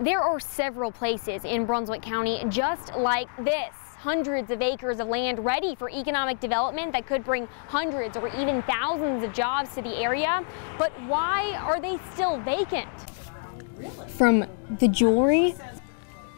There are several places in Brunswick County just like this. Hundreds of acres of land ready for economic development that could bring hundreds or even thousands of jobs to the area. But why are they still vacant? From the jewelry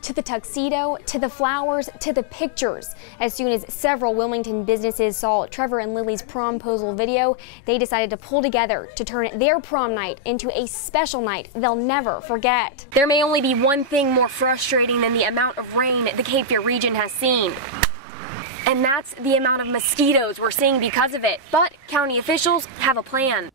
to the tuxedo, to the flowers, to the pictures. As soon as several Wilmington businesses saw Trevor and Lily's promposal video, they decided to pull together to turn their prom night into a special night they'll never forget. There may only be one thing more frustrating than the amount of rain the Cape Fear region has seen. And that's the amount of mosquitoes we're seeing because of it. But county officials have a plan.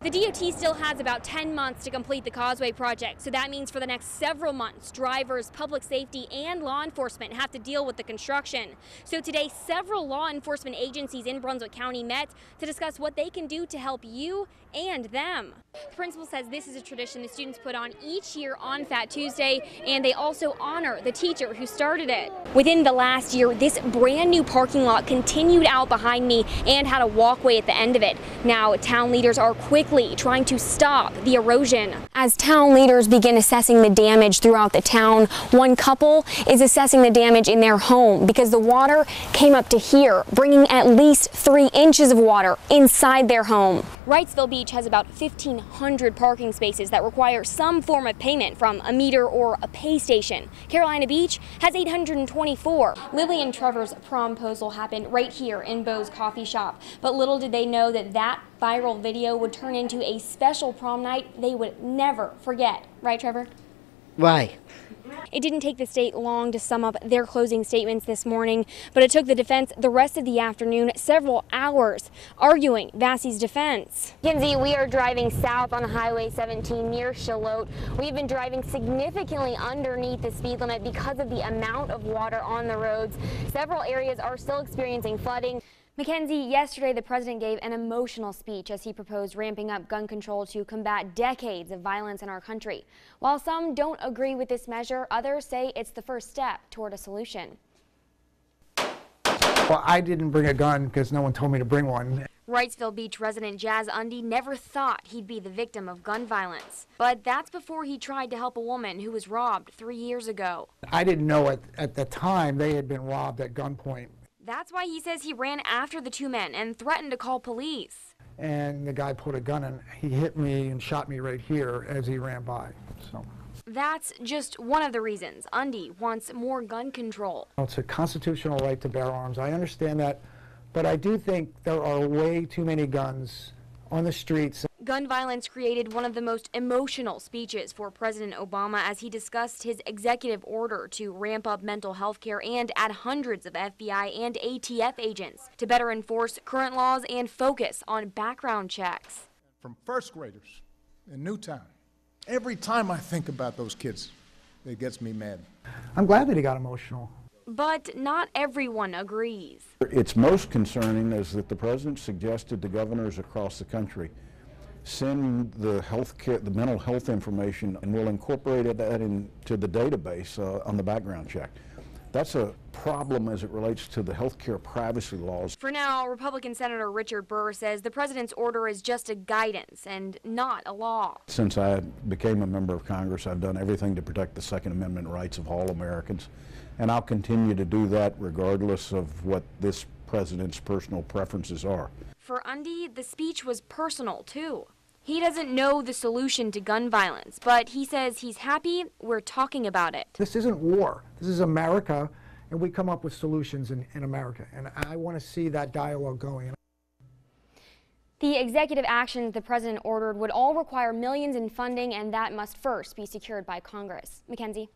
The DOT still has about 10 months to complete the Causeway project, so that means for the next several months, drivers, public safety, and law enforcement have to deal with the construction. So today, several law enforcement agencies in Brunswick County met to discuss what they can do to help you and them. The principal says this is a tradition the students put on each year on Fat Tuesday, and they also honor the teacher who started it. Within the last year, this brand new parking lot continued out behind me and had a walkway at the end of it. Now, town leaders are quickly trying to stop the erosion. As town leaders begin assessing the damage throughout the town, one couple is assessing the damage in their home because the water came up to here, bringing at least 3 inches of water inside their home. Wrightsville Beach has about 1,500 parking spaces that require some form of payment from a meter or a pay station. Carolina Beach has 824. Lily and Trevor's promposal happened right here in Bo's coffee shop, but little did they know that that viral video would turn into a special prom night they would never forget. Right, Trevor? Why? It didn't take the state long to sum up their closing statements this morning, but it took the defense the rest of the afternoon, several hours, arguing Vassie's defense. Kenzie, we are driving south on Highway 17 near Shallotte. We've been driving significantly underneath the speed limit because of the amount of water on the roads. Several areas are still experiencing flooding. Mackenzie, yesterday the president gave an emotional speech as he proposed ramping up gun control to combat decades of violence in our country. While some don't agree with this measure, others say it's the first step toward a solution. Well, I didn't bring a gun because no one told me to bring one. Wrightsville Beach resident Jazz Undy never thought he'd be the victim of gun violence. But that's before he tried to help a woman who was robbed 3 years ago. I didn't know at the time they had been robbed at gunpoint. That's why he says he ran after the two men and threatened to call police. And the guy pulled a gun and he hit me and shot me right here as he ran by. So that's just one of the reasons Undy wants more gun control. It's a constitutional right to bear arms. I understand that, but I do think there are way too many guns on the streets. Gun violence created one of the most emotional speeches for President Obama as he discussed his executive order to ramp up mental health care and add hundreds of FBI and ATF agents to better enforce current laws and focus on background checks. From first graders in Newtown, every time I think about those kids, it gets me mad. I'm glad that he got emotional. But not everyone agrees. It's most concerning is that the president suggested to governors across the country send the the mental health information, and we'll incorporate that into the database on the background check. That's a problem as it relates to the health care privacy laws. For now, Republican Senator Richard Burr says the president's order is just a guidance and not a law. Since I became a member of Congress, I've done everything to protect the Second Amendment rights of all Americans, and I'll continue to do that regardless of what this president's personal preferences are. For Undy, the speech was personal, too. He doesn't know the solution to gun violence, but he says he's happy we're talking about it. This isn't war. This is America, and we come up with solutions in America, and I want to see that dialogue going. The executive actions the president ordered would all require millions in funding, and that must first be secured by Congress. Mackenzie.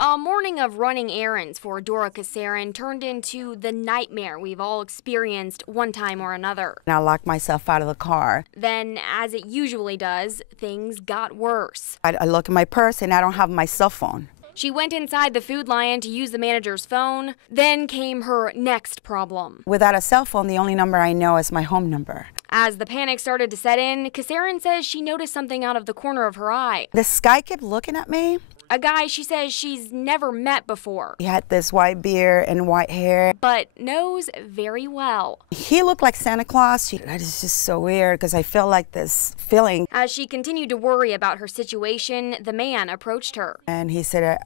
A morning of running errands for Dora Kasarin turned into the nightmare we've all experienced one time or another. I locked myself out of the car. Then, as it usually does, things got worse. I look in my purse and I don't have my cell phone. She went inside the Food Lion to use the manager's phone. Then came her next problem. Without a cell phone, the only number I know is my home number. As the panic started to set in, Kasarin says she noticed something out of the corner of her eye. This guy kept looking at me. a guy she says she's never met before. He had this white beard and white hair. But knows very well. He looked like Santa Claus. That is just so weird because I felt like this feeling. As she continued to worry about her situation, the man approached her. And he said,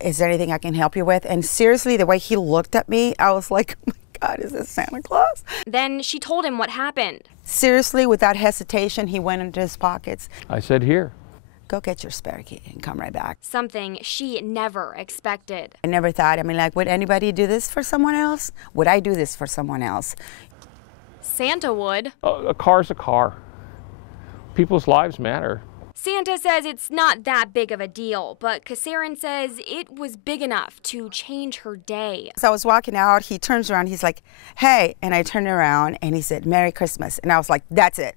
is there anything I can help you with? And seriously, the way he looked at me, I was like, oh my God, is this Santa Claus? Then she told him what happened. Seriously, without hesitation, he went into his pockets. I said, here. Go get your spare key and come right back. Something she never expected. I never thought, like, would anybody do this for someone else? Would I do this for someone else? Santa would. A car's a car. People's lives matter. Santa says it's not that big of a deal, but Kasarin says it was big enough to change her day. So I was walking out, he turns around, he's like, hey, and I turned around and he said, Merry Christmas. And I was like, that's it.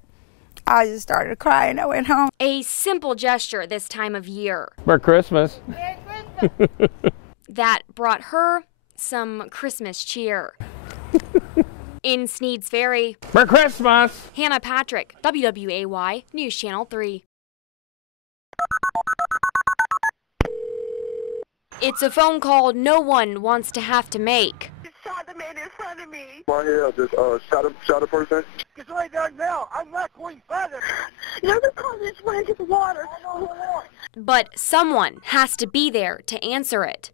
I just started crying. I went home. A simple gesture this time of year. Merry Christmas. Merry Christmas. That brought her some Christmas cheer. In Sneed's Ferry. Merry Christmas. Hannah Patrick, WWAY, News Channel 3. It's a phone call no one wants to have to make. Shot the man in front of me. Right here, just shot a person. It's right there now. I'm not going further. You're the car just went into the water. But someone has to be there to answer it.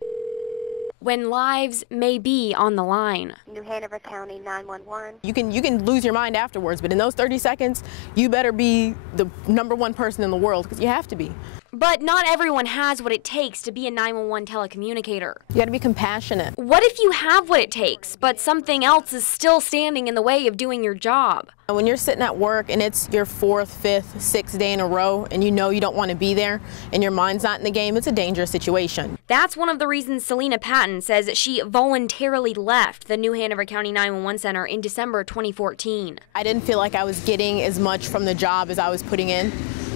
When lives may be on the line. New Hanover County 911. You can lose your mind afterwards, but in those 30 seconds, you better be the #1 person in the world, because you have to be. But not everyone has what it takes to be a 911 telecommunicator. You got to be compassionate. What if you have what it takes, but something else is still standing in the way of doing your job? When you're sitting at work and it's your 4th, 5th, 6th day in a row and you know you don't want to be there and your mind's not in the game, it's a dangerous situation. That's one of the reasons Selena Patton says she voluntarily left the New Hanover County 911 Center in December 2014. I didn't feel like I was getting as much from the job as I was putting in.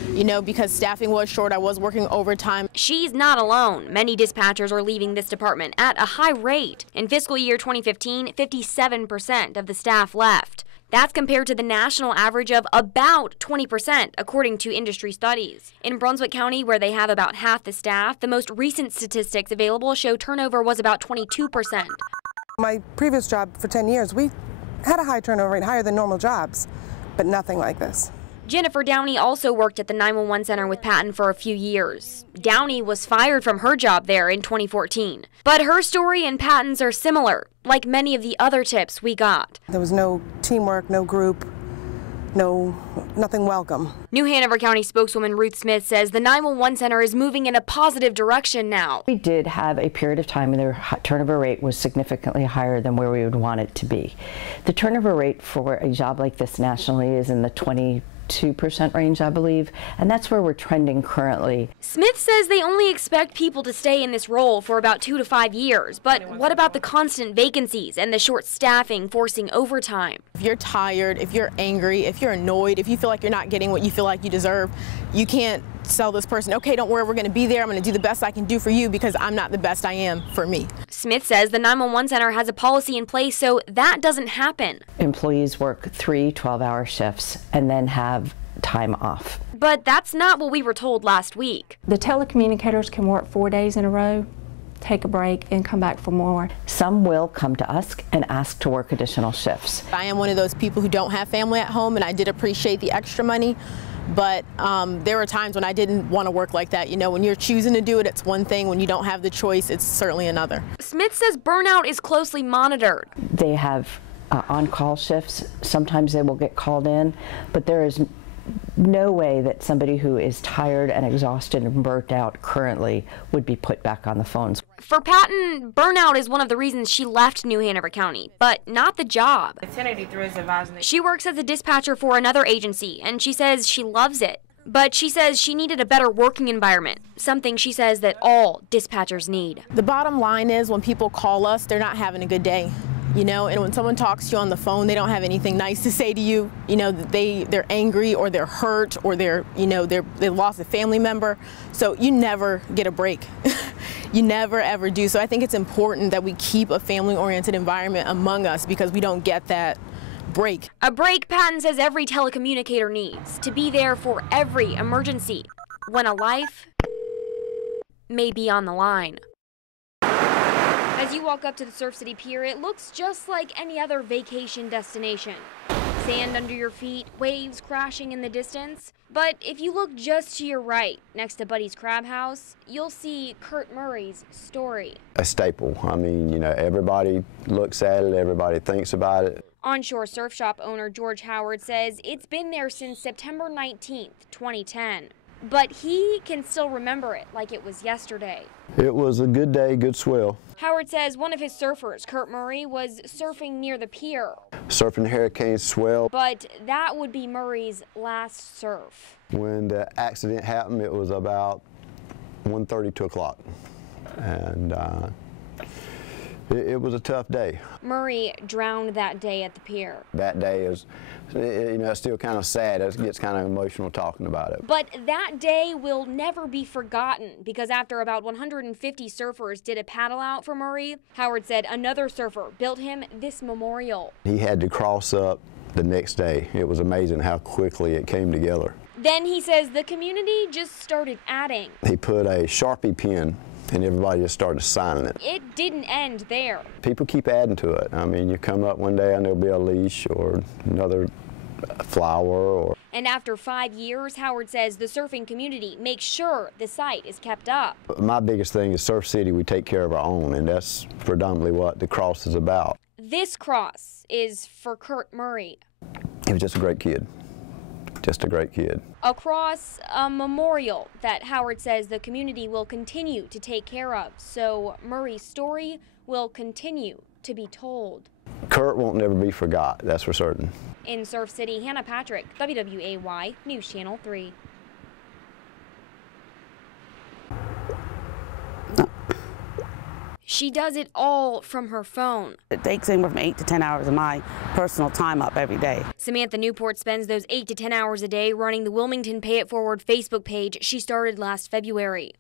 You know, because staffing was short, I was working overtime. She's not alone. Many dispatchers are leaving this department at a high rate. In fiscal year 2015, 57% of the staff left. That's compared to the national average of about 20%, according to industry studies. In Brunswick County, where they have about half the staff, the most recent statistics available show turnover was about 22%. My previous job for 10 years, we had a high turnover rate, higher than normal jobs, but nothing like this. Jennifer Downey also worked at the 911 Center with Patton for a few years. Downey was fired from her job there in 2014. But her story and Patton's are similar, like many of the other tips we got. There was no teamwork, no group, nothing welcome. New Hanover County spokeswoman Ruth Smith says the 911 Center is moving in a positive direction now. We did have a period of time when their turnover rate was significantly higher than where we would want it to be. The turnover rate for a job like this nationally is in the 22% range, I believe, and that's where we're trending currently. Smith says they only expect people to stay in this role for about 2 to 5 years, but what about the constant vacancies and the short staffing forcing overtime? If you're tired, if you're angry, if you're annoyed, if you feel like you're not getting what you feel like you deserve, you can't tell this person, okay, don't worry, we're going to be there, I'm going to do the best I can do for you because I'm not the best I am for me. Smith says the 911 Center has a policy in place so that doesn't happen. Employees work 3 12-hour shifts and then have time off. But that's not what we were told last week. The telecommunicators can work 4 days in a row, take a break, and come back for more. Some will come to us and ask to work additional shifts. I am one of those people who don't have family at home, and I did appreciate the extra money. But there were times when I didn't want to work like that. You know, when you're choosing to do it, it's one thing. When you don't have the choice, it's certainly another. Smith says burnout is closely monitored. They have on-call shifts. Sometimes they will get called in, but there is no way that somebody who is tired and exhausted and burnt out currently would be put back on the phones. For Patton, burnout is one of the reasons she left New Hanover County, but not the job. She works as a dispatcher for another agency, and she says she loves it. But she says she needed a better working environment, something she says that all dispatchers need. The bottom line is when people call us, they're not having a good day. You know, and when someone talks to you on the phone, they don't have anything nice to say to you. You know, they're angry or they're hurt or they lost a family member. So you never get a break. You never ever do. So I think it's important that we keep a family-oriented environment among us because we don't get that break. A break Patton says every telecommunicator needs to be there for every emergency when a life may be on the line. As you walk up to the Surf City Pier, it looks just like any other vacation destination. Sand under your feet, waves crashing in the distance. But if you look just to your right, next to Buddy's Crab House, you'll see Kurt Murray's story. A staple. I mean, you know, everybody looks at it, everybody thinks about it. Onshore surf shop owner George Howard says it's been there since September 19th, 2010. But he can still remember it like it was yesterday. It was a good day, good swell. Howard says one of his surfers, Kurt Murray, was surfing near the pier. Surfing the hurricane swell. But that would be Murray's last surf. When the accident happened, it was about 1:30, 2 o'clock. And it was a tough day. Murray drowned that day at the pier. That day is, you know, still kind of sad. It gets kind of emotional talking about it. But that day will never be forgotten because after about 150 surfers did a paddle out for Murray, Howard said another surfer built him this memorial. He had to cross up the next day. It was amazing how quickly it came together. Then he says the community just started adding. He put a Sharpie pen and everybody just started signing it. It didn't end there. People keep adding to it. I mean, you come up one day and there'll be a leash or another flower. Or. And after 5 years, Howard says the surfing community makes sure the site is kept up. My biggest thing is Surf City, we take care of our own, and that's predominantly what the cross is about. This cross is for Kurt Murray. He was just a great kid. Just a great kid. Across a memorial that Howard says the community will continue to take care of, so Murray's story will continue to be told. Kurt won't never be forgot, that's for certain. In Surf City, Hannah Patrick, WWAY News Channel 3. She does it all from her phone. It takes anywhere from 8 to 10 hours of my personal time up every day. Samantha Newport spends those 8 to 10 hours a day running the Wilmington Pay It Forward Facebook page she started last February.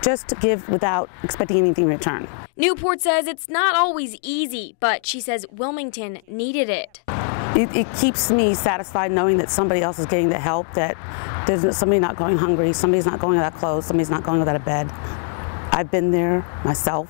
Just to give without expecting anything in return. Newport says it's not always easy, but she says Wilmington needed it. It keeps me satisfied knowing that somebody else is getting the help, that there's somebody not going hungry, somebody's not going without clothes, somebody's not going without a bed. I've been there myself.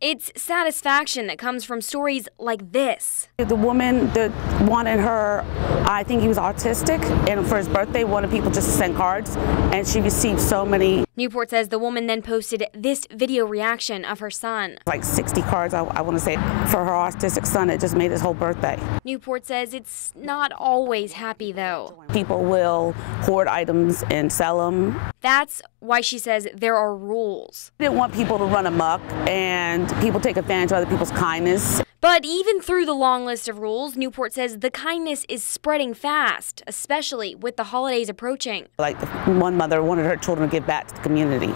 It's satisfaction that comes from stories like this. The woman that wanted her, I think he was autistic, and for his birthday wanted people just to send cards, and she received so many. Newport says the woman then posted this video reaction of her son. Like 60 cards, I want to say, for her autistic son. It just made his whole birthday. Newport says it's not always happy, though. People will hoard items and sell them. That's why she says there are rules. I didn't want people to run amok and people take advantage of other people's kindness. But even through the long list of rules, Newport says the kindness is spreading fast, especially with the holidays approaching. Like one mother wanted her children to give back to the community.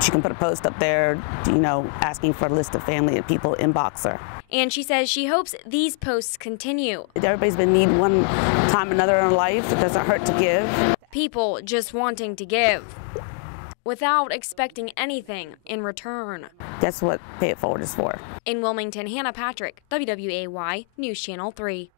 She can put a post up there, you know, asking for a list of family and people inbox her. And she says she hopes these posts continue. Everybody's been needing one time or another in life. It doesn't hurt to give. People just wanting to give without expecting anything in return. That's what Pay It Forward is for. In Wilmington, Hannah Patrick, WWAY News Channel 3.